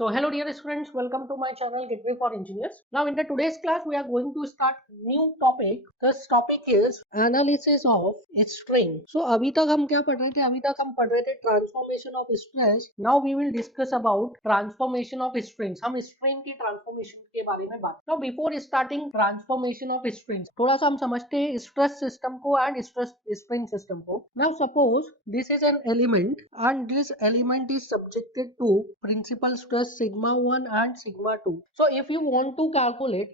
So hello dear students, welcome to my channel Gateway for Engineers. Now in the today's class we are going to start new topic. This topic is analysis of strain. So अभी तक हम क्या पढ़ रहे थे? अभी तक हम पढ़ रहे थे transformation of stress. Now we will discuss about transformation of strains. हम strain की transformation के बारे में बात. Now before starting transformation of strains, थोड़ा सा हम समझते हैं stress system को and stress strain system को. Now suppose this is an element and this element is subjected to principal stress sigma 1 and sigma 2. So if you want to calculate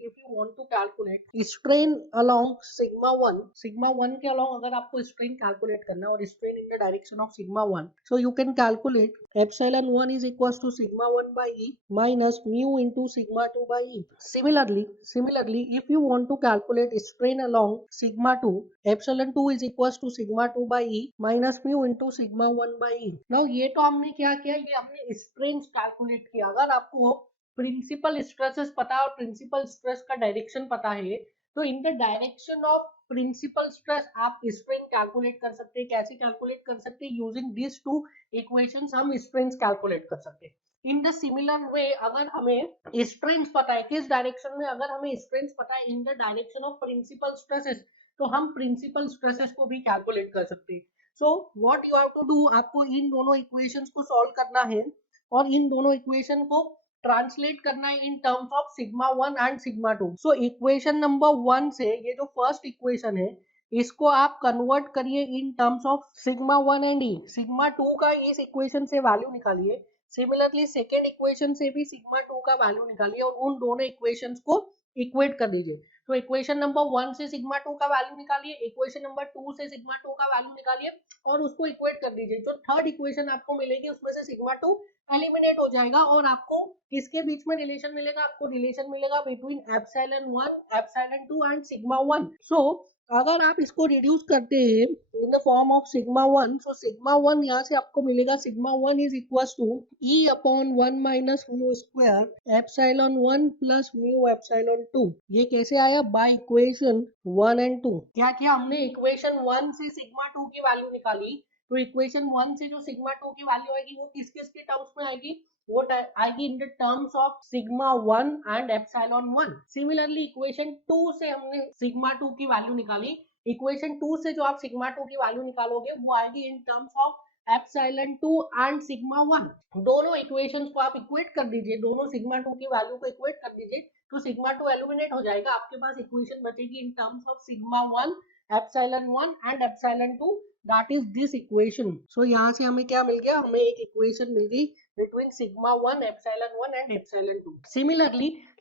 strain along sigma 1 के along अगर आपको strain calculate करना और strain in the direction of sigma 1, so you can calculate epsilon 1 is equals to sigma 1 by E minus mu into sigma 2 by E. Similarly, if you want to calculate strain along sigma 2, epsilon 2 is equals to sigma 2 by E minus mu into sigma 1 by E. Now ये तो हमने क्या किया, ये हमने strain calculate किया. अगर आपको प्रिंसिपल स्ट्रेसेस पता है और प्रिंसिपल स्ट्रेस का डायरेक्शन पता है तो in the direction of principal stress आप स्ट्रेन कैलकुलेट कर सकते हैं. कैसे कैलकुलेट कर सकते हैं? यूजिंग दिस टू इक्वेशंस हम स्ट्रेन कैलकुलेट कर सकते हैं. इन द सिमिलर वे अगर हमें स्ट्रेन्स पता है किस डायरेक्शन में, अगर हमें स्ट्रेन्स पता है in the direction of principal stresses तो हम प्रिंसिपल स्ट्रेसेस को भी कैलकुलेट कर सकते हैं. So what you have to do, आपको इन दोनों इक्वेशंस को सॉल्व करना है और इन दोनों इक्वेशन को ट्रांसलेट करना है इन terms of sigma 1 and sigma 2. So equation number 1 से ये जो फर्स्ट इक्वेशन है इसको आप कन्वर्ट करिए इन terms of sigma 1 and E. Sigma 2 का इस इक्वेशन से वैल्यू निकालिए. सिमिलरली सेकेंड इक्वेशन से भी सिग्मा 2 का वैल्यू निकालिए और उन दोनों इक्वेशंस को इक्वेट कर दीजिए. तो इक्वेशन नंबर 1 से सिग्मा 2 का वैल्यू निकालिए, इक्वेशन नंबर 2 से सिग्मा 2 का वैल्यू निकालिए और उसको इक्वेट कर दीजिए. जो थर्ड इक्वेशन आपको मिलेगी उसमें से सिग्मा 2 एलिमिनेट हो जाएगा और आपको किसके बीच में रिलेशन मिलेगा? आपको रिलेशन मिलेगा between epsilon 1, epsilon 2 and sigma 1. So अगर आप इसको रिड्यूस करते हैं in the form of sigma 1, so sigma 1 यहाँ से आपको मिलेगा sigma 1 is equal to E upon 1 minus mu square epsilon 1 plus mu epsilon 2. ये कैसे आया? By equation 1 and 2. क्या किया हमने? इक्वेशन 1 से सिग्मा 2 की वैल्यू निकाली. तो इक्वेशन 1 से जो सिग्मा 2 की वैल्यू आएगी वो किस किस के टर्म्स में आएगी? वो आएगी in the terms of sigma 1 and epsilon 1. Similarly equation 2 से हमने सिग्मा 2 की वैल्यू निकाली. इक्वेशन 2 से जो आप सिग्मा 2 की वैल्यू निकालोगे वो आएगी इन terms of epsilon 2 and sigma 1. दोनों इक्वेशंस को आप इक्वेट कर दीजिए, दोनों सिग्मा 2 की वैल्यू को इक्वेट कर दीजिए तो सिग्मा 2 एलिमिनेट हो जाएगा. आपके पास इक्वेशन बचेगी in terms of sigma 1 epsilon 1 and epsilon 2. That is this equation. So यहाँ से हमें क्या मिल गया? हमें एक इक्वेशन मिल गई between sigma 1 epsilon 1 and epsilon 2.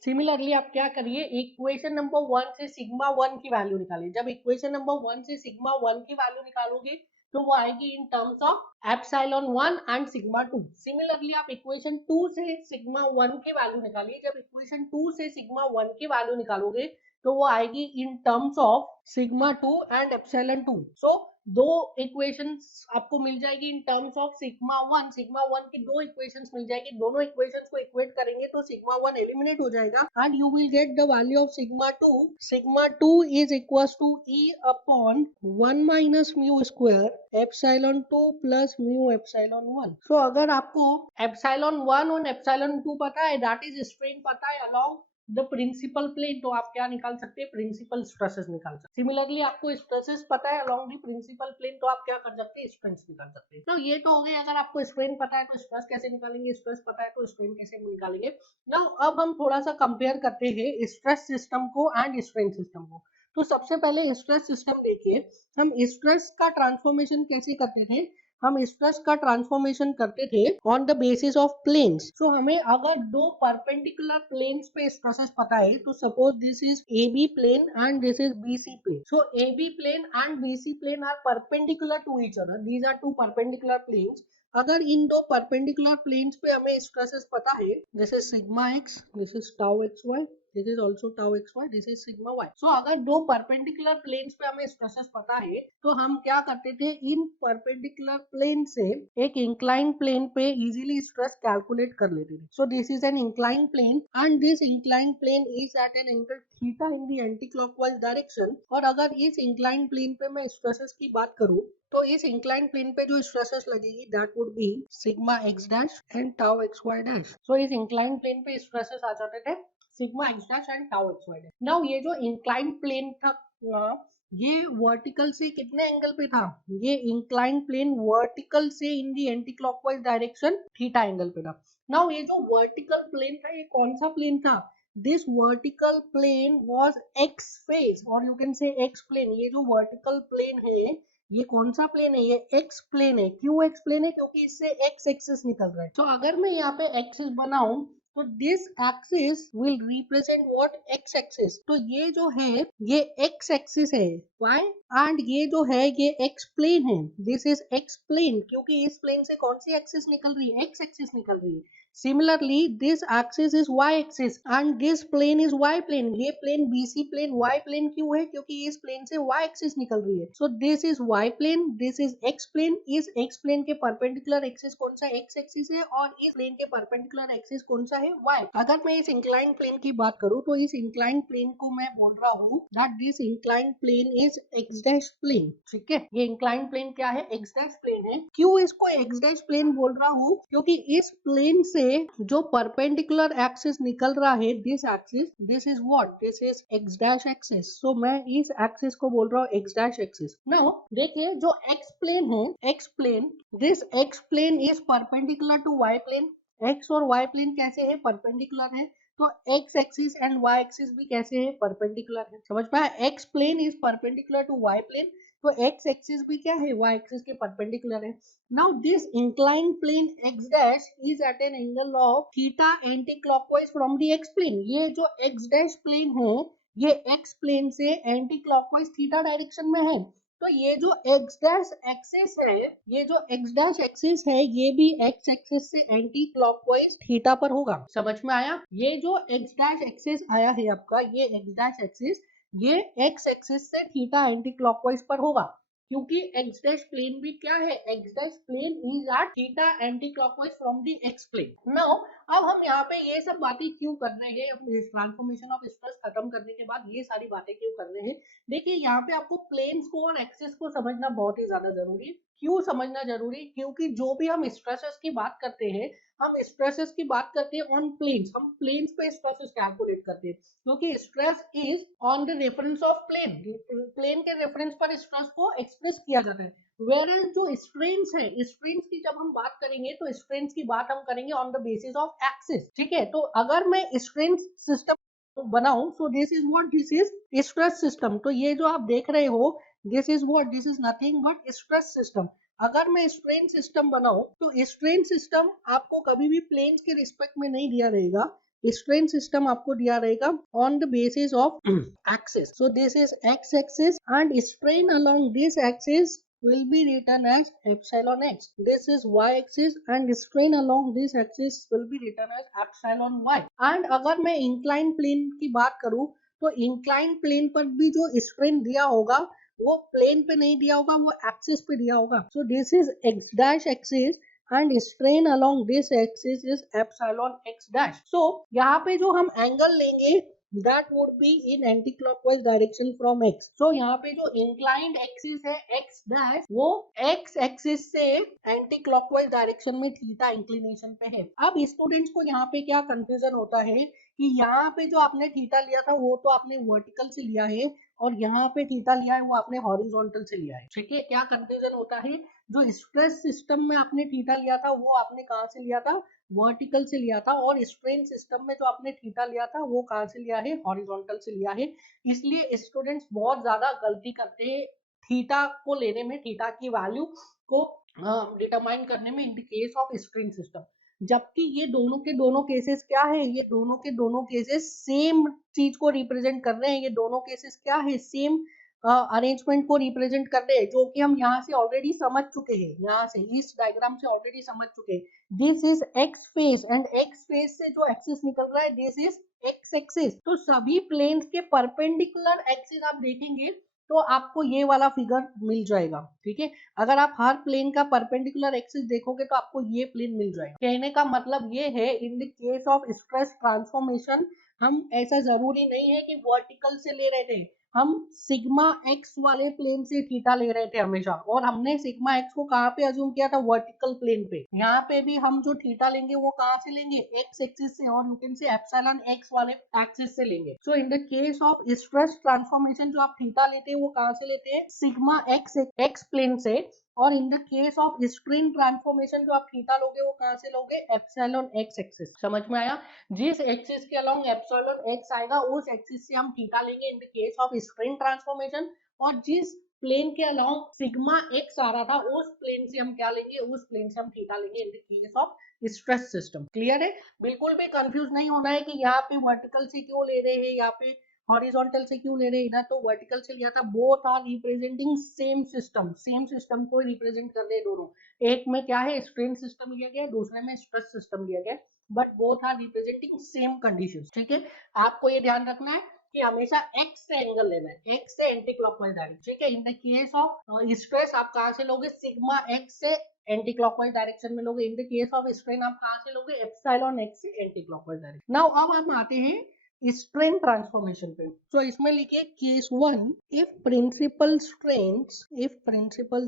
Similarly आप क्या करिए? इक्वेशन नंबर 1 से सिग्मा 1 की वैल्यू निकालिए. जब इक्वेशन नंबर 1 से सिग्मा 1 की वैल्यू निकालोगे तो वो आएगी इन terms of epsilon 1 and sigma 2. Similarly आप इक्वेशन 2 से सिग्मा 1 की वैल्यू निकालिए. जब इक्वेशन 2 से सिग्मा 1 की वैल्यू निकालोगे तो वो आएगी इन terms of sigma 2 and epsilon 2. सो दो इक्वेशंस आपको मिल जाएगी इन टर्म्स ऑफ सिग्मा 1 की दो इक्वेशंस मिल जाएगी. दोनों इक्वेशंस को इक्वेट करेंगे तो सिग्मा 1 एलिमिनेट हो जाएगा and you will get the value of sigma 2. Sigma 2 is equals to E upon 1 minus mu square epsilon 2 plus mu epsilon 1. So अगर आपको एप्सिलॉन 1 और एप्सिलॉन 2 पता है, दैट इज स्ट्रेन पता है अलोंग द प्रिंसिपल प्लेन, तो आप क्या निकाल सकते हैं? प्रिंसिपल स्ट्रेसेस निकाल सकते हैं. सिमिलरली आपको स्ट्रेसेस पता है अलोंग द प्रिंसिपल प्लेन तो आप क्या कर सकते हैं? स्ट्रेन्स निकाल सकते हैं. तो ये तो हो गए. अगर आपको स्ट्रेन पता है तो स्ट्रेस कैसे निकालेंगे, स्ट्रेस पता है तो स्ट्रेन कैसे निकालेंगे. नाउ अब हम थोड़ा सा कंपेयर करते हैं स्ट्रेस सिस्टम को एंड स्ट्रेन सिस्टम को. तो सबसे पहले स्ट्रेस सिस्टम देखिए. हम स्ट्रेस का ट्रांसफॉर्मेशन कैसे करते थे? हम स्ट्रेस का ट्रांसफॉर्मेशन करते थे on the basis of planes. So हमें अगर दो परपेंडिकुलर प्लेन्स पे स्ट्रेसेस पता है तो suppose this is AB plane and this is BC plane. So AB plane and BC plane are perpendicular to each other. These are two perpendicular planes. अगर इन दो परपेंडिकुलर प्लेन्स पे हमें stresses पता है, this is sigma x, this is tau xy, this is also tau x y, this is sigma y. So अगर दो perpendicular planes पे हमें स्ट्रेसेस पता है तो हम क्या करते थे, इन परपेंडिकुलर प्लेन से एक इंक्लाइन प्लेन पे इजीली स्ट्रेस कैलकुलेट कर लेते थे। So this is an incline plane and this incline plane is at an angle theta in the anti clockwise direction. और अगर इस इंक्लाइन प्लेन पे मैं स्ट्रेसेस की बात करूं तो इस इंक्लाइन प्लेन पे जो स्ट्रेसेस लगेगी that would be sigma x dash and tau x y dash. So इस इंक्लाइन प्लेन पे स्ट्रेसेस आ जाते थे sigma x dash and tau x y dash. Now ये जो इंक्लाइन प्लेन था ये वर्टिकल से कितने एंगल पे था, ये इंक्लाइन प्लेन वर्टिकल से in the anti clockwise direction theta angle पे था। नाउ ये जो वर्टिकल प्लेन था ये कौन सा प्लेन था, this vertical plane was x phase और you can say x plane. ये जो वर्टिकल प्लेन है ये कौन सा प्लेन है, ये एक्स प्लेन है। क्यों एक्स प्लेन है, क्योंकि इससे एक्स एक्सिस निकल रहा है। तो अगर मैं यहाँ पे एक्सिस बनाऊं तो this axis will represent what, x axis. तो ये जो है ये एक्स एक्सिस है, व्हाई, एंड ये जो है ये एक्स प्लेन है, दिस इज एक्स प्लेन, क्योंकि इस प्लेन से कौन सी एक्सिस निकल रही है, एक्स एक्सिस निकल रही है। Similarly, this axis is y axis and this plane is y plane. ये plane BC plane y plane क्यों है, क्योंकि इस plane से y axis निकल रही है। So this is y plane, this is x plane। इस x plane के perpendicular axis कौन सा, x axis है, और इस plane के perpendicular axis कौन सा है, y। अगर मैं इस inclined plane की बात करूँ तो इस inclined plane को मैं बोल रहा हूँ that this inclined plane is x dash plane। ठीक है, ये inclined plane क्या है, x dash plane है। क्यों इसको x dash plane बोल रहा हूँ, क्योंकि इस plane से जो परपेंडिकुलर एक्सिस निकल रहा है, this axis, this is what, this is x dash axis. So मैं इस एक्सिस को बोल रहा हूँ एक्स डैश एक्सिस। नाउ देखिए जो एक्स प्लेन है, x plane, this x plane is perpendicular to y plane. X और वाई प्लेन कैसे है, परपेंडिकुलर है। तो x axis and y axis भी कैसे है, परपेंडिकुलर है। समझ पाया, x plane is perpendicular to y plane, तो एक्स एक्सिस भी क्या है, वाई एक्सिस के परपेंडिकुलर है। Now this inclined plane x dash is at an angle of theta anti-clockwise from the x plane। ये जो x dash plane है ये x plane से anti-clockwise theta डायरेक्शन में है। तो ये जो x dash axis है, ये जो x dash axis है ये भी x axis से anti-clockwise theta पर होगा। समझ में आया, ये जो x dash axis आया है आपका, ये x dash axis ये x axis से theta anti-clockwise पर होगा, क्योंकि x dash प्लेन भी क्या है, x dash plane is at theta anti clockwise from the x plane. Now अब हम यहाँ पे ये सब बातें क्यों कर रहे हैं, ट्रांसफॉर्मेशन ऑफ स्ट्रेस खत्म करने के बाद ये सारी बातें क्यों कर रहे हैं। देखिए यहाँ पे आपको प्लेन्स को और एक्सिस को समझना बहुत ही ज्यादा जरूरी है। क्यों समझना जरूरी, क्योंकि जो भी हम स्ट्रेसेस की बात करते हैं, हम स्ट्रेसेस की बात करते हैं ऑन प्लेन्स, हम प्लेन्स पे स्ट्रेसेस कैलकुलेट करते हैं, क्योंकि stress is on the reference of plane, plane के रेफरेंस पर स्ट्रेस को एक्सप्रेस किया जाता है। वेयर जो स्ट्रेन्स है, स्ट्रेन्स की जब हम बात करेंगे तो स्ट्रेन्स की बात हम करेंगे on the basis of axis. ठीक है, तो अगर मैं स्ट्रेन सिस्टम बनाऊं, सो this is what, this is stress system. तो ये जो आप देख रहे हो this is what, this is nothing but stress system. अगर मैं स्ट्रेन सिस्टम बनाऊं तो स्ट्रेन सिस्टम आपको कभी भी प्लेन्स के रिस्पेक्ट में नहीं दिया रहेगा, स्ट्रेन सिस्टम आपको दिया रहेगा on the basis of axis. So this is x axis and strain along this axis will be written as epsilon x. This is y axis and strain along this axis will be written as epsilon y. And अगर मैं inclined plane की बात करूं तो inclined plane पर भी जो strain दिया होगा वो plane पे नहीं दिया होगा, वो axis पे दिया होगा। So this is x dash axis and strain along this axis is epsilon x dash. So यहाँ पे जो हम एंगल लेंगे that would be in anti-clockwise direction from x. So यहाँ पे जो inclined axis है x dash वो x axis से anti-clockwise direction में थीटा इंक्लिनेशन पे है। अब स्टूडेंट्स को यहाँ पे क्या कंफ्यूजन होता है कि यहाँ पे जो आपने थीटा लिया था वो तो आपने वर्टिकल से लिया है और यहाँ पे थीटा लिया है वो आपने हॉरिजॉन्टल से लिया है। ठीक है, क्या कंफ्यूजन होता है, जो स्ट्रेस सिस्टम में आपने थीटा लिया था वो आपने कहाँ से लिया था, वर्टिकल से लिया था, और स्ट्रेन सिस्टम में जो आपने थीटा लिया था वो कहाँ से लिया है, हॉरिजॉन्टल से लिया है। इसलिए स्टूडेंट्स बहुत ज्यादा गलती करते हैं थीटा को लेने में, थीटा की वैल्यू को डिटरमाइन करने में इन the case of strain system, जबकि ये दोनों के दोनों केसेस क्या है, ये दोनों के दोनों केसेस सेम चीज को रिप्रेजेंट कर रहे हैं। ये दोनों केसेस क्या है, सेम अरेंजमेंट को रिप्रेजेंट करते हैं, जो कि हम यहाँ से ऑलरेडी समझ चुके हैं, यहाँ से इस डायग्राम से ऑलरेडी समझ चुके हैं। This is x face and x face से जो एक्सिस निकल रहा है दिस इज एक्स एक्सिस। तो सभी प्लेन्स के परपेंडिकुलर एक्सिस आप देखेंगे तो आपको ये वाला फिगर मिल जाएगा। ठीक है, अगर आप हर प्लेन का परपेंडिकुलर एक्सिस देखोगे तो आपको ये प्लेन मिल जाएगा। कहने का मतलब ये है, in the case of stress transformation हम ऐसा जरूरी नहीं है कि वर्टिकल से ले रहे थे, हम सिग्मा एक्स वाले प्लेन से थीटा ले रहे थे हमेशा, और हमने सिग्मा एक्स को कहाँ पे अज्यूम किया था, वर्टिकल प्लेन पे। यहाँ पे भी हम जो थीटा लेंगे वो कहाँ से लेंगे, एक्स एक्सिस से, और you can say epsilon x वाले एक्सिस से लेंगे। So in the case of stress transformation जो आप थीटा लेते हैं वो कहाँ से लेते हैं, सिग्मा एक्स एक्स प्लेन से, और इन the case of strain transformation जो आप थीटा लोगे वो कहाँ से लोगे, एप्सिलॉन एक्स एक्सिस। समझ में आया, जिस एक्सिस के अलोंग एप्सिलॉन एक्स आएगा उस एक्सिस से हम थीटा लेंगे इन the case of strain transformation, और जिस प्लेन के अलोंग सिग्मा एक्स आ रहा था उस प्लेन से हम क्या लेंगे, उस प्लेन से हम थीटा लेंगे इन the case of stress system. Clear है, बिल्कुल भी कंफ्यूज नहीं होना है कि यहाँ पे वर्टिकल से क्यों ले रहे हैं, यहाँ पे हॉरिजॉन्टल से क्यों ले रहे हैं, इधर तो वर्टिकल से लिया था। Both are representing same system को रिप्रेजेंट कर रहे हैं दोनों। एक में क्या है, स्ट्रेन सिस्टम लिया गया, दूसरे में स्ट्रेस सिस्टम लिया गया, but both are representing same conditions. ठीक है, आपको ये ध्यान रखना है कि हमेशा एक्स से एंगल लेना है, एक्स से एंटी क्लॉकवाइज डायरेक्शन। ठीक है, in the case of stress आप कहां से लोगे, सिग्मा एक्स से एंटी क्लॉकवाइज डायरेक्शन में लोगे। इन द केस ऑफ स्ट्रेन आप कहां से लोगे, एप्सिलॉन एक्स से एंटी क्लॉकवाइज डायरेक्शन। नाउ अब हम आते हैं स्ट्रेन ट्रांसफॉर्मेशन पे। तो इसमें लिखिए case 1, if principal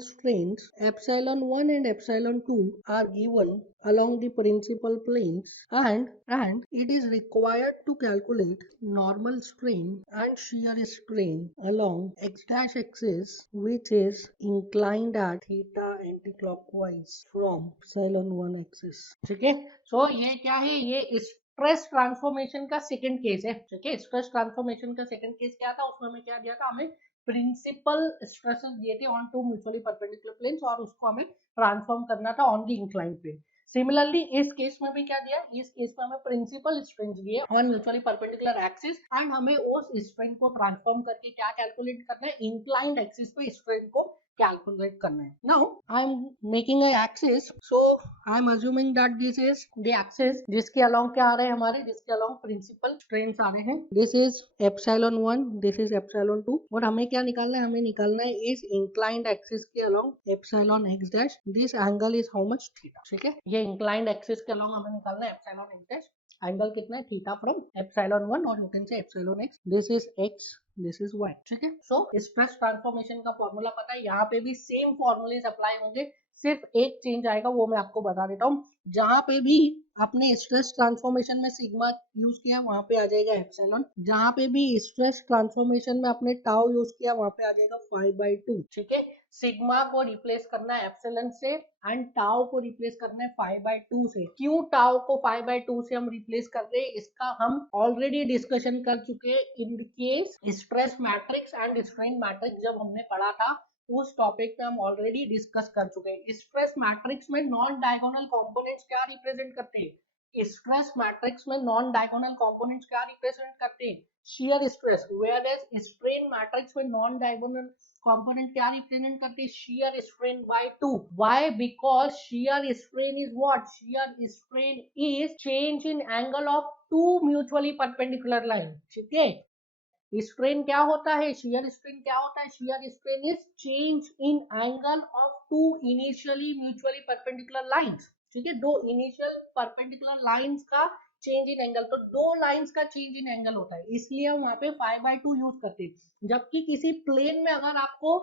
strains epsilon 1 and epsilon 2 are given along the principal planes and it is required to calculate normal strain and shear strain along x dash axis which is inclined at theta anticlockwise from epsilon 1 axis। ठीक है, सो ये क्या है, ये stress transformation का second case है। ठीक है, स्ट्रेस ट्रांसफॉर्मेशन का सेकंड केस क्या था, उसमें हमें क्या दिया था, हमें प्रिंसिपल स्ट्रेसेस दिए थे on two mutually perpendicular planes, और उसको हमें ट्रांसफॉर्म करना था on the inclined plane. Similarly इस केस में भी क्या दिया, इस केस में हमें प्रिंसिपल स्ट्रेन दिए on mutually perpendicular axis, and हमें उस स्ट्रेन को ट्रांसफॉर्म करके क्या कैलकुलेट करना है, इंक्लाइंड एक्सिस पे स्ट्रेन को कैलकुलेट करना है। Now I am making a axis, so I am assuming that this is the axis जिसके अलोंग क्या आ रहे हैं हमारे, जिसके अलोंग प्रिंसिपल स्ट्रेन्स आ रहे हैं। This is epsilon 1, this is epsilon 2, और हमें क्या निकालना है, हमें निकालना है इस इंक्लाइंड एक्सिस के along epsilon x dash, this angle is how much, theta. ठीक है, ये इंक्लाइंड एक्सिस के अलोंग हमें निकालना है एप्सिलॉन एक्स डैश, एंगल कितना है, थीटा फ्रॉम एप्सिलॉन 1 और you can say epsilon x, this is x, this is y. ठीक है, सो स्ट्रेस ट्रांसफॉर्मेशन का फॉर्मूला पता है, यहाँ पे भी सेम फॉर्मूलेज अप्लाई होंगे, सिर्फ एक चेंज आएगा, वो मैं आपको बता देता हूँ। जहां पे भी आपने स्ट्रेस ट्रांसफॉर्मेशन में सिग्मा यूज किया वहां पे आ जाएगा एप्सिलॉन, जहां पे भी स्ट्रेस ट्रांसफॉर्मेशन में आपने टाउ यूज किया वहां पे आ जाएगा 5/2। ठीक है, सिग्मा को रिप्लेस करना है एप्सिलॉन से एंड टाउ को रिप्लेस करना है 5/2 से। क्यों टाउ को 5/2 से हम रिप्लेस कर रहे हैं, इसका हम ऑलरेडी डिस्कशन कर चुके हैं in the case stress matrix and strain matrix, जब हमने पढ़ा था उस टॉपिक पे हम ऑलरेडी डिस्कस कर चुके हैं। स्ट्रेस मैट्रिक्स में नॉन डायगोनल कंपोनेंट्स क्या रिप्रेजेंट करते हैं, स्ट्रेस मैट्रिक्स में नॉन डायगोनल कंपोनेंट्स क्या रिप्रेजेंट करते हैं, shear stress, whereas strain matrix में नॉन डायगोनल कंपोनेंट क्या रिप्रेजेंट करते हैं, shear strain by 2। Why, because shear strain is what, shear strain is change in angle of two mutually perpendicular line. ठीक है, strain क्या होता है, shear strain क्या होता है, shear strain is change in angle of two initially mutually perpendicular lines. ठीक है, दो इनिशियल परपेंडिकुलर लाइंस का चेंज इन एंगल, तो दो लाइंस का चेंज इन एंगल होता है, इसलिए हम वहां पे 5/2 यूज करते हैं। जबकि किसी प्लेन में अगर आपको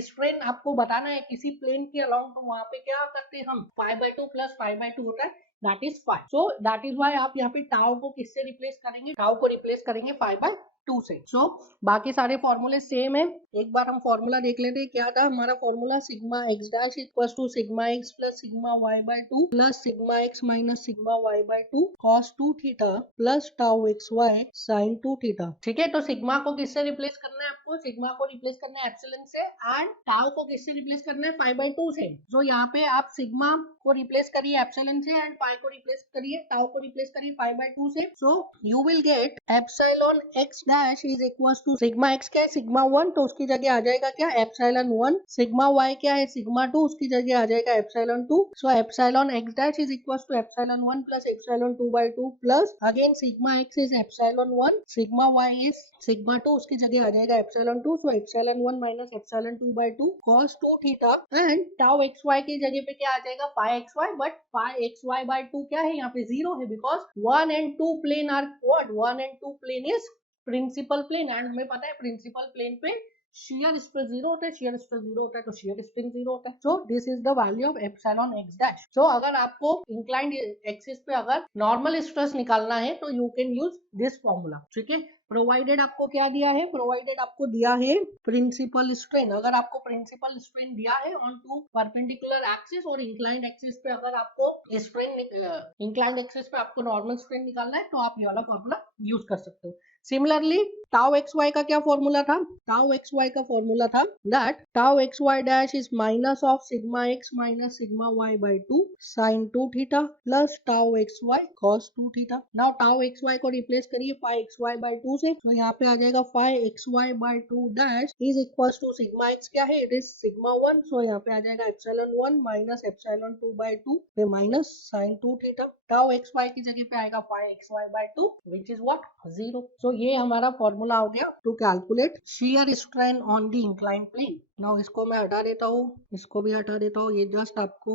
स्ट्रेन आपको बताना है किसी प्लेन के अलोंग, तो वहां पे क्या करते हैं हम, 5/2 प्लस 5/2 होता है, that is 5। So that is why आप यहाँ पे टाउ को किससे रिप्लेस करेंगे, टाउ को रिप्लेस करेंगे 5/2 से। सो बाकी सारे फॉर्मूले सेम है, एक बार हम फॉर्मूला देख लेते हैं। क्या था हमारा formula, sigma x dash equals to sigma x plus sigma y by 2 plus sigma x minus sigma y by 2 cos 2 theta plus tau x y sine 2 theta. ठीक है, तो सिग्मा को किससे रिप्लेस करना है, आपको सिग्मा को रिप्लेस करना है एप्सिलॉन से, एंड टाउ को किससे रिप्लेस करना है, 5/2 से। तो यहाँ पे आप सिग्मा को रिप्लेस करिए एप्सिलॉन से, एंड पाई को रिप्लेस करिए, टाउ को रिप्लेस करिए 5/2 से। So you will get epsilon x dash is equal to sigma x क्या है सिग्मा 1 तो उसकी जगह आ जाएगा क्या एप्सिलॉन 1, सिग्मा वाई क्या है सिग्मा 2 उसकी जगह आ जाएगा epsilon 2. So epsilon x dash is equal to epsilon 1 plus epsilon 2 by 2 plus again sigma x is epsilon 1, sigma y is sigma 2 उसकी जगह आ जाएगा epsilon 2. So epsilon 1 minus epsilon 2 by 2 cos 2 theta and tau x y की जगह पे क्या आ जाएगा phi x y, but phi x y by 2 क्या है यहाँ पे 0 है because 1 and 2 plane are what 1 and 2 plane is principal plane and हमें पता है प्रिंसिपल प्लेन पे shear stress 0 होता है, shear stress 0 होता है तो shear strain 0 होता है. So this is the value of epsilon x dash. So अगर आपको inclined axis पे अगर normal stress निकालना है तो you can use this formula. ठीक है, प्रोवाइडेड आपको क्या दिया है, प्रोवाइडेड आपको दिया है प्रिंसिपल स्ट्रेन. अगर आपको प्रिंसिपल स्ट्रेन दिया है ऑन टू परपेंडिकुलर एक्सिस और इंक्लाइंड एक्सिस पे अगर आपको स्ट्रेन इंक्लाइंड एक्सिस पे आपको नॉर्मल स्ट्रेन निकालना है तो आप ये वाला फॉर्मूला यूज कर सकते हो. सिमिलरली टाउ एक्स वाई का क्या फॉर्मूला था, टाउ एक्स वाई का फॉर्मूला था that tau x y dash is minus of sigma x minus sigma y by 2 sine 2 theta plus tau x y cos 2 theta. Now tau x y को replace करिए phi x y by 2 से तो यहाँ पे आ जाएगा phi x y by 2 dash is equal to sigma x क्या है इट इज सिग्मा 1. सो यहाँ पे आ जाएगा एप्सिलॉन 1 माइनस एप्सिलॉन 2 बाई 2 पे minus sine 2 theta. Tau x y की जगह पे आएगा phi x y by 2 which is what 0. So ये हमारा फॉर्मूला हो गया to calculate shear strain on the inclined plane. Now इसको मैं हटा देता हूँ, इसको भी हटा देता हूँ, ये जस्ट आपको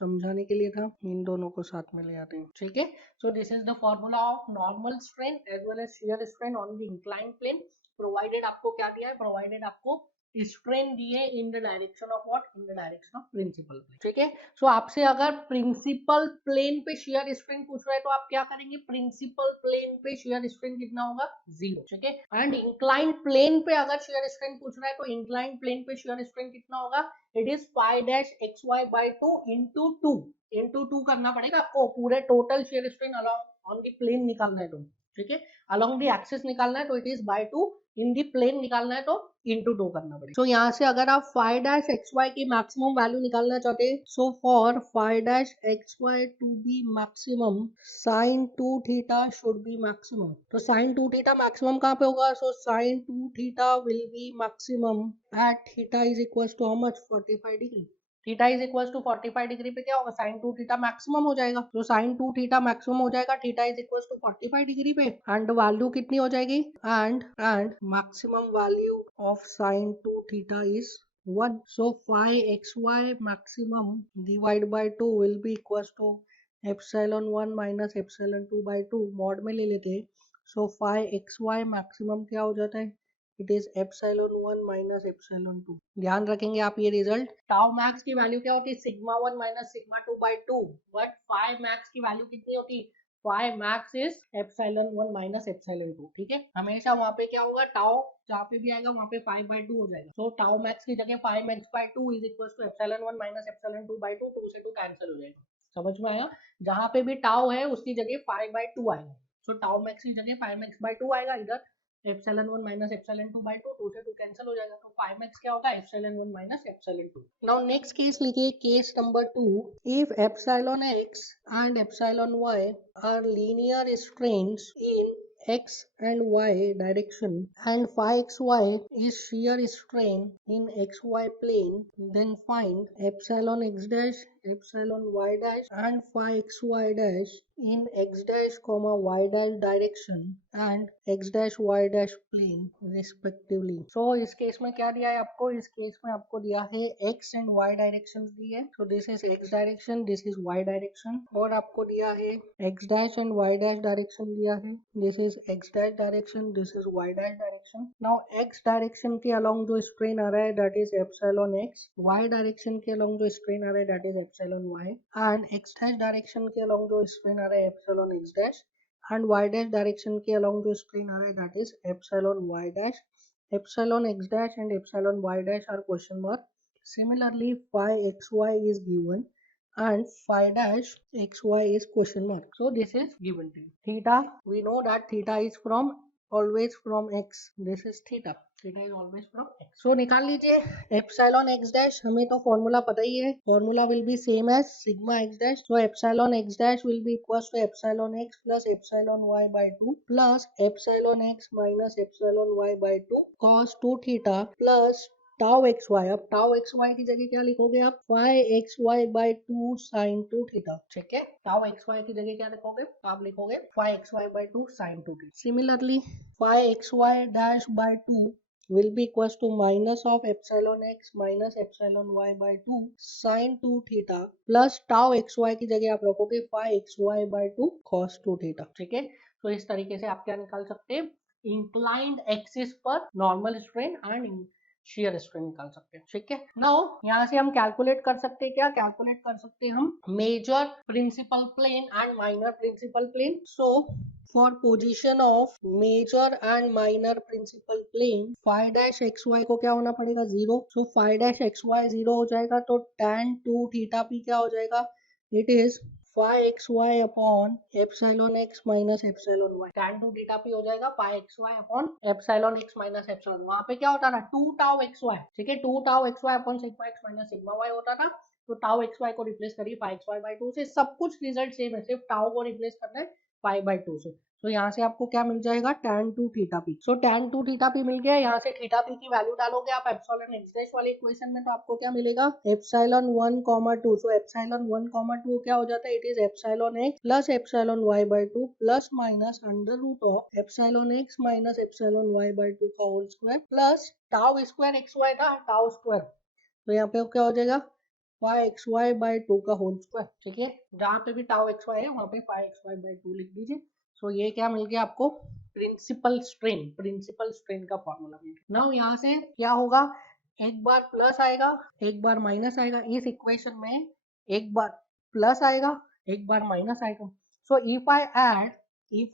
समझाने के लिए था, इन दोनों को साथ में ले आते हैं. ठीक है, so this is the formula of normal strain as well as shear strain on the inclined plane. Provided आपको क्या दिया है, प्रोवाइडेड आपको स्ट्रेन दिए in the direction of what in the direction of principal plane. ठीक है, so आपसे अगर प्रिंसिपल प्लेन पे शियर स्ट्रेन पूछ रहा है तो आप क्या करेंगे, प्रिंसिपल प्लेन पे शियर स्ट्रेन कितना होगा 0. ठीक है, एंड इंक्लाइंड प्लेन पे अगर शियर स्ट्रेन पूछ रहा है तो इंक्लाइंड प्लेन पे शियर स्ट्रेन कितना होगा, it is phi dash x y by 2 into 2 करना पड़ेगा आपको, पूरे total shear strain along on the plane निकालना है तो. ठीक है, अलॉन्ग द एक्सिस निकालना है तो it is by 2, in the plane निकालना है तो इंटू 2 करना पड़ेगा. सो यहाँ से अगर आप फाई डैश एक्स वाई की मैक्सिमम वैल्यू निकालना चाहते हैं so for phi dash x y to be maximum sine 2 theta should be maximum. तो साइन 2 थीटा मैक्सिमम कहाँ पे होगा, so sine 2 theta will be maximum at theta is equal to how much 45 degree. Theta is equal to 45 degree पे क्या होगा, sign 2 theta maximum हो जाएगा. तो साइन 2 थीटा मैक्सिमम हो जाएगा, theta is equal to 45 degree पे एंड वैल्यू कितनी हो जाएगी, and maximum value of sine 2 theta is 1. So phi x y maximum divide by 2 will be equal to epsilon 1 minus epsilon 2 by 2 mod में ले लेते हैं. So phi x y maximum क्या हो जाता है, it is epsilon 1 minus epsilon 2. ध्यान रखेंगे आप ये रिजल्ट. टाउ मैक्स की वैल्यू क्या होती है, sigma 1 minus sigma 2 by 2, but phi max की वैल्यू कितनी होती है, phi max is epsilon 1 minus epsilon 2. ठीक है, हमेशा वहां पे क्या होगा, टाउ जहाँ पे भी आएगा वहां पे 5 by 2 हो जाएगा. सो टाउ मैक्स की जगह 5 max by 2 is equal to epsilon 1 minus epsilon 2 by 2, 2 से 2 कैंसिल हो जाएगा. समझ में आया, जहाँ पे भी टाउ है उसकी जगह 5 by 2 आएगा. सो टाउ मैक्स की जगह 5 मैक्स by 2 आएगा, इधर एप्सिलॉन 1 माइनस एप्सिलॉन 2 by 2, 2 से 2 कैंसिल हो जाएगा तो 5x क्या होगा, epsilon 1 minus epsilon 2. Now next case लिखिए, case number 2. If epsilon x and epsilon y are linear strains in x and y direction and phi xy is shear strain in xy plane, then find epsilon x dash, epsilon y dash and phi xy dash in x dash comma y dash direction and x dash y dash plane respectively. So इस case में क्या दिया है आपको, इस case में आपको दिया है x and y directions दी है. So this is x direction, this is y direction, और आपको दिया है x dash and y dash direction दिया है, this is x dash direction, this is y dash direction. Now x direction के along जो strain आ रहा है that is epsilon x, y direction के along जो strain आ रहा है that is epsilon y, and x dash direction के along जो strain आ रहा है epsilon x dash, and y dash direction के along जो strain आ रहा है that is epsilon y dash. Epsilon x dash and epsilon y dash are question mark. Similarly phi xy is given and phi dash xy is question mark. So this is given to you. Theta, we know that theta is from always from x. This is theta. Theta is always from x. So निकाल लीजिए epsilon x dash, हमें तो formula पता ही है, formula will be same as sigma x dash. So epsilon x dash will be equal to epsilon x plus epsilon y by 2 plus epsilon x minus epsilon y by 2 cos 2 theta plus tau x y. अब tau x y की जगह क्या लिखोगे आप, phi x y by 2 sine 2 theta. ठीक है, tau x y की जगह क्या लिखोगे, आप लिखोगे phi x y by 2 sine 2 theta. Similarly phi x y dash by 2 will be equals to minus of epsilon x minus epsilon y by 2 sin 2 theta plus tau xy की जगह आप रखोगे phi xy by 2 cos 2 theta। ठीक है, तो इस तरीके से आप क्या निकाल सकते हैं, इंक्लाइंड एक्सिस पर normal strain and shear strain निकाल सकते हैं। ठीक है, नाउ यहाँ से हम कैलकुलेट कर सकते हैं, क्या कैलकुलेट कर सकते हैं हम, major principal plane and minor principal plane. So for position of major and minor principal plane phi dash xy को क्या होना पड़ेगा, 0। so phi dash xy 0 हो जाएगा तो tan 2 theta p क्या हो जाएगा, it is phi xy upon epsilon x minus epsilon y। tan 2 theta p हो जाएगा phi xy upon epsilon x minus epsilon। वहां पे क्या होता था, 2 tau xy। ठीक है, 2 tau xy upon sigma x minus sigma y होता था। तो tau xy को रिप्लेस करिए phi xy by 2 से, सब कुछ रिजल्ट सेम है, सिर्फ tau को रिप्लेस करना है पाई बाय 2 से। तो यहाँ से आपको क्या मिल जाएगा, tan 2 थीटा पी। सो tan 2 थीटा पी मिल गया। यहाँ से थीटा पी की वैल्यू डालोगे आप एप्सिलॉन एक्स डैश वाले इक्वेशन में, तो आपको क्या मिलेगा, एप्सिलॉन 1,2। सो एप्सिलॉन 1,2 क्या हो जाता है, it is epsilon x plus epsilon y by 2 plus minus under root of epsilon x minus epsilon y by 2 का whole square plus tau square x y था, टाउ स्क्वायर। तो यहाँ पे क्या हो जाएगा, फाई एक्स वाई बाय 2 का whole square. ठीक है, जहाँ पे भी टाउ एक्स वाई है वहाँ पे फाई एक्स वाई बाय 2 लिख दीजिए। सो ये क्या मिल गया आपको, प्रिंसिपल स्ट्रेन का फॉर्मूला मिल गया। नाउ यहाँ से क्या होगा, एक बार प्लस आएगा एक बार माइनस आएगा, इस इक्वेशन में एक बार प्लस आएगा एक बार माइनस आएगा। सो if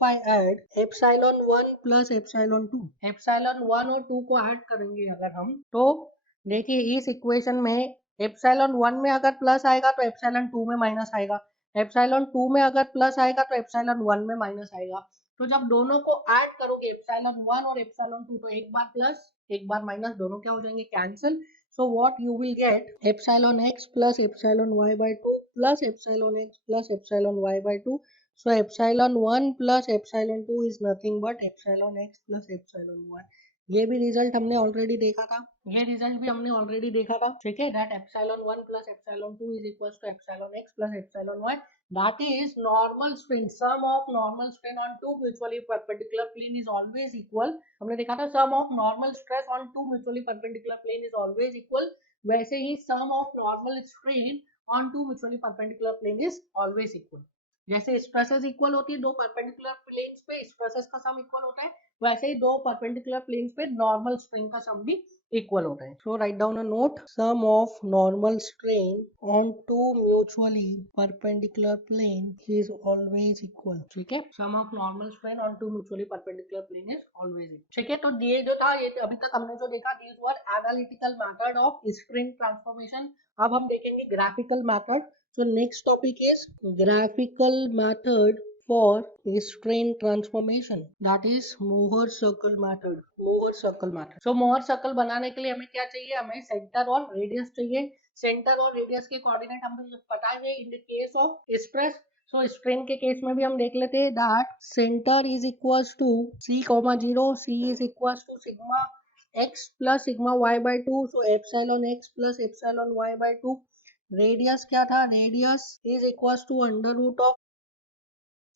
I add epsilon 1 plus epsilon 2, epsilon 1 और 2 को ऐड करेंगे अगर हम, तो देखिए इस इक्वेशन में एप्सिलॉन 1 में अगर प्लस आएगा तो एप्सिलॉन 2 में माइनस आएगा, एप्सिलॉन 2 में अगर प्लस आएगा तो एप्सिलॉन 1 में माइनस आएगा। तो जब दोनों को ऐड करोगे एप्सिलॉन 1 और एप्सिलॉन 2, तो एक बार प्लस एक बार माइनस, दोनों क्या हो जाएंगे, cancel. So what you will get, epsilon x plus epsilon y by 2 plus epsilon x plus epsilon y by 2। So epsilon 1 plus epsilon 2 is nothing but epsilon x plus epsilon y। ये भी result हमने already देखा था, ठीक है, that epsilon 1 plus epsilon 2 is equals to epsilon x plus epsilon y, that is normal strain, sum of normal strain on two mutually perpendicular plane is always equal। हमने देखा था sum of normal stress on two mutually perpendicular plane is always equal, वैसे ही sum of normal strain on two mutually perpendicular plane is always equal। जैसे stresses equal होती है दो perpendicular planes पे, stresses का सम इक्वल होता है, वैसे ही दो परपेंडिकुलर प्लेन्स पे नॉर्मल स्ट्रेन का सम भी इक्वल होता है। So write down a note, sum of normal strain on two mutually perpendicular plane is always equal. ठीक है, sum of normal strain on two mutually perpendicular plane is always equal. ठीक है, तो ये जो था, ये अभी तक हमने जो देखा, these were analytical method of strain transformation. अब हम देखेंगे graphical method. So next topic is graphical method for strain transformation, that is Mohr circle method। So Mohr circle बनाने के लिए हमें क्या चाहिए, हमें सेंटर और रेडियस चाहिए। सेंटर और रेडियस के कोऑर्डिनेट हमें पता है in the case of stress. So strain के केस में भी हम देख लेते हैं, that centre is equals to c,0, c is equals to sigma x plus sigma y by 2। So epsilon x plus epsilon y by 2। Radius क्या था, radius is equals to under root of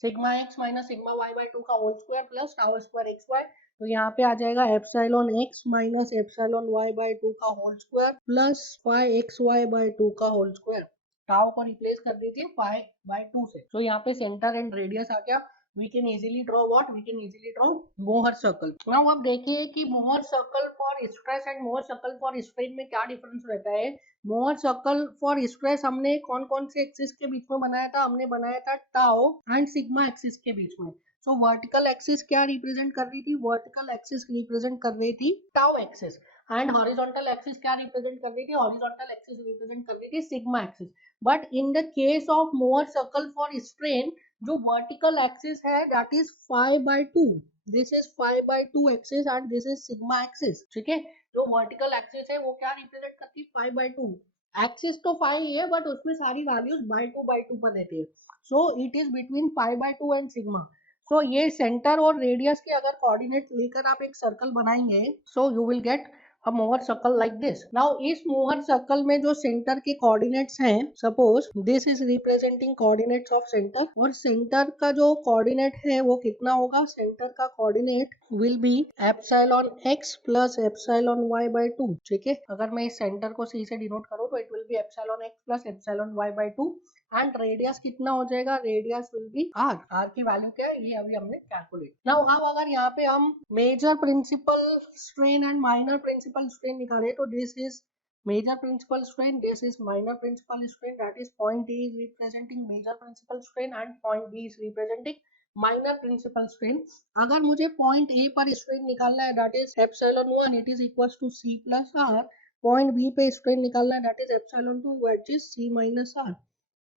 sigma x minus sigma y by 2 का whole square plus tau square x y. तो यहाँ पे आ जाएगा epsilon x minus epsilon y by 2 का whole square plus phi x y by 2 का whole square. Tau को replace कर दीजिए फाई बाय 2 से। तो यहाँ पे सेंटर एंड रेडियस आ गया। we can easily draw what, we can easily draw Mohr circle। now अब देखिए कि Mohr circle for stress and Mohr circle for strain में क्या डिफरेंस रहता है। Mohr circle for stress हमने कौन कौन से एक्सिस के बीच में बनाया था, हमने बनाया था टाउ एंड सिग्मा एक्सिस के बीच में। सो वर्टिकल एक्सिस क्या रिप्रेजेंट कर रही थी, वर्टिकल एक्सिस रिप्रेजेंट कर रही थी tau axis, and horizontal axis क्या रिप्रेजेंट कर रही थी, हॉरिजॉन्टल एक्सिस रिप्रेजेंट कर रही थी sigma axis. But in the case of Mohr circle for strain, जो वर्टिकल एक्सिस है that is 5/2, this is five by to axis and this is sigma axis, ठीक है। जो वर्टिकल एक्सिस है वो क्या रिप्रेजेंट करती है, फाइव बाई टू। एक्सिस तो फाइव ही है बट उसमें सारी वैल्यूज बाई टू पर रहती है। So it is between five by two and sigma. So ये सेंटर और रेडियस के अगर कोऑर्डिनेट लेकर आप एक सर्कल बनाएंगे, so you will get a Mohr circle like this. Now इस मोहर सर्कल में जो सेंटर के कोऑर्डिनेट्स हैं, suppose this is representing coordinates of centre, और सेंटर का जो कोऑर्डिनेट है वो कितना होगा, सेंटर का coordinate will be epsilon x plus epsilon y by 2, ठीक है। अगर मैं इस सेंटर को c से डिनोट करूं तो it will be epsilon x plus epsilon y by 2 and radius कितना हो जाएगा, रेडियस विल बी r की वैल्यू क्या है ये अभी हमने कैलकुलेट। नाउ अब अगर यहाँ पे हम major principal strain and minor principal strain निकाले तो this is major principal strain, this is minor principal strain, that is point A is representing major principal strain and point B is representing minor principal strain। अगर मुझे point A पर strain निकालना है that is epsilon 1 it is equals to C plus R, point B पे strain निकालना है that is epsilon 2 which is C minus R।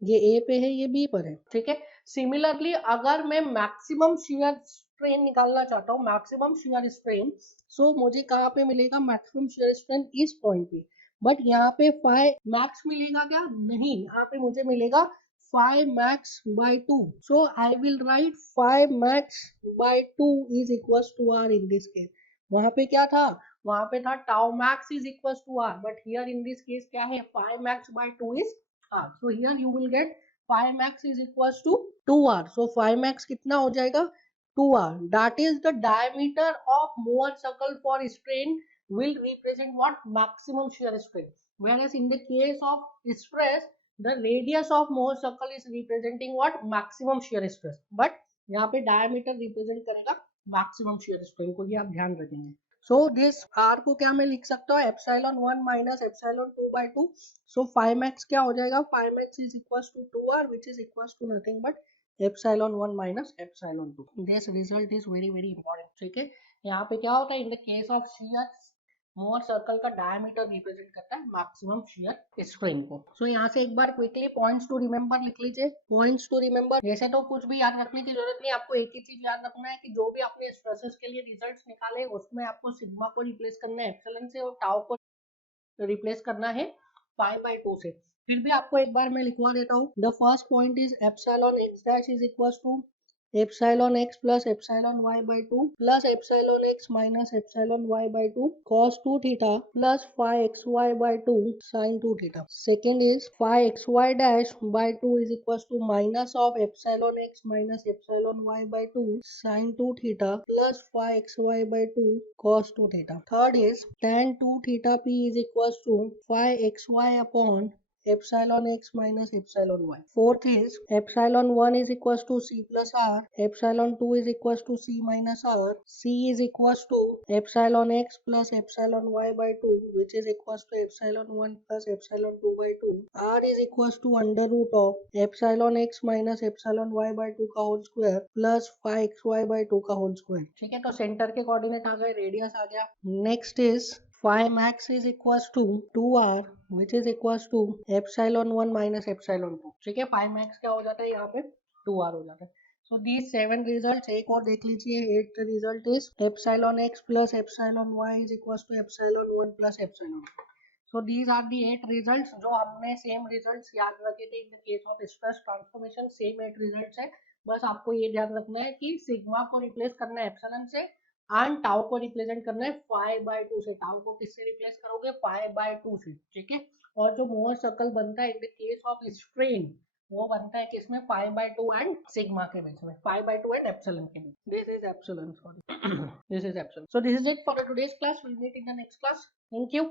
ये A पे है ये B पर है, ठीक है। सिमिलरली अगर मैं मैक्सिमम शियर स्ट्रेन निकालना चाहता हूँ, मैक्सिमम शियर स्ट्रेन, सो मुझे कहाँ पे मिलेगा मैक्सिमम शियर स्ट्रेन, इस पॉइंट पे। बट यहाँ पे फाइव मैक्स मिलेगा क्या, नहीं, यहाँ पे मुझे मिलेगा phi max by two. So I will write phi max by two is equal to R in this case. वहां पे क्या था, वहां पे था tau max is equal to R, but here in this case क्या है, phi max by two is R। So here you will get 5max is equals to 2R. So 5max कितना हो जाएगा, 2R. That is the diameter of Mohr circle for strain will represent what, maximum shear strain. Whereas in the case of stress, the radius of Mohr circle is representing what, maximum shear stress. But यहाँ पे diameter represent करेगा maximum shear strain को, ये आप ध्यान रखेंगे। So this are को क्या मैं लिख सकता हूँ, epsilon 1 minus epsilon 2 by 2। So 5max क्या हो जाएगा, 5max is equals to 2r which is equals to nothing but epsilon 1 minus epsilon 2। This result is very very important, ठीक है। यहाँ पे क्या होता है, in the case of shear Mohr circle का डायमीटर रिप्रेजेंट करता है मैक्सिमम शियर स्ट्रेन को। सो यहाँ से एक बार क्विकली पॉइंट्स टू रिमेंबर लिख लीजिए। पॉइंट्स टू रिमेंबर, जैसे तो कुछ भी याद रखने की जरूरत नहीं, आपको एक ही चीज याद रखना है कि जो भी आपने स्ट्रेसेस के लिए रिजल्ट्स निकाले उसमें आपको सिग्मा को रिप्लेस करना है एप्सिलॉन से और टाउ को रिप्लेस करना है 5/2 से। फिर भी आपको एक बार मैं लिखवा देता हूँ। The first point is epsilon x dash is equal to epsilon x plus epsilon y by 2 plus epsilon x minus epsilon y by 2 cos 2 theta plus phi xy by 2 sin 2 theta. Second is phi xy dash by 2 is equal to minus of epsilon x minus epsilon y by 2 sin 2 theta plus phi xy by 2 cos 2 theta. Third is tan 2 theta p is equal to phi xy upon epsilon x minus epsilon y. Fourth is epsilon 1 is equals to c plus r, epsilon 2 is equals to c minus r, c is equals to epsilon x plus epsilon y by 2 which is equals to epsilon 1 plus epsilon 2 by 2, r is equals to under root of epsilon x minus epsilon y by 2 का whole square plus phi xy by 2 का whole square। ठीक है, तो centre के coordinate आ गए, radius आ गया। Next is phi max is equals to 2r which is equals to epsilon 1 minus epsilon 2। ठीक है, phi max क्या हो जाता है यहाँ पे, 2r हो जाता है। So these 7 results, एक और देख लीजिए। 8th result is epsilon x plus epsilon y is equals to epsilon 1 plus epsilon 2। So these are the 8 results जो हमने सेम रिजल्ट्स याद रखे थे इन the case of stress transformation. Same 8 results है, बस आपको ये ध्यान रखना है कि सिग्मा को रिप्लेस करना है एप्सिलॉन से एंड टाउ को रिप्रेजेंट करना है 5/2 से। टाउ को किससे रिप्लेस करोगे, 5/2 से, ठीक है। और जो मोहर सर्कल बनता है in the case of strain वो बनता है किसमें, 5/2 एंड सिग्मा के बीच में, 5/2 एंड एप्सिलॉन के बीच। This is epsilon, sorry this is epsilon. So this is it for today's class, will meet in the next class. Thank you.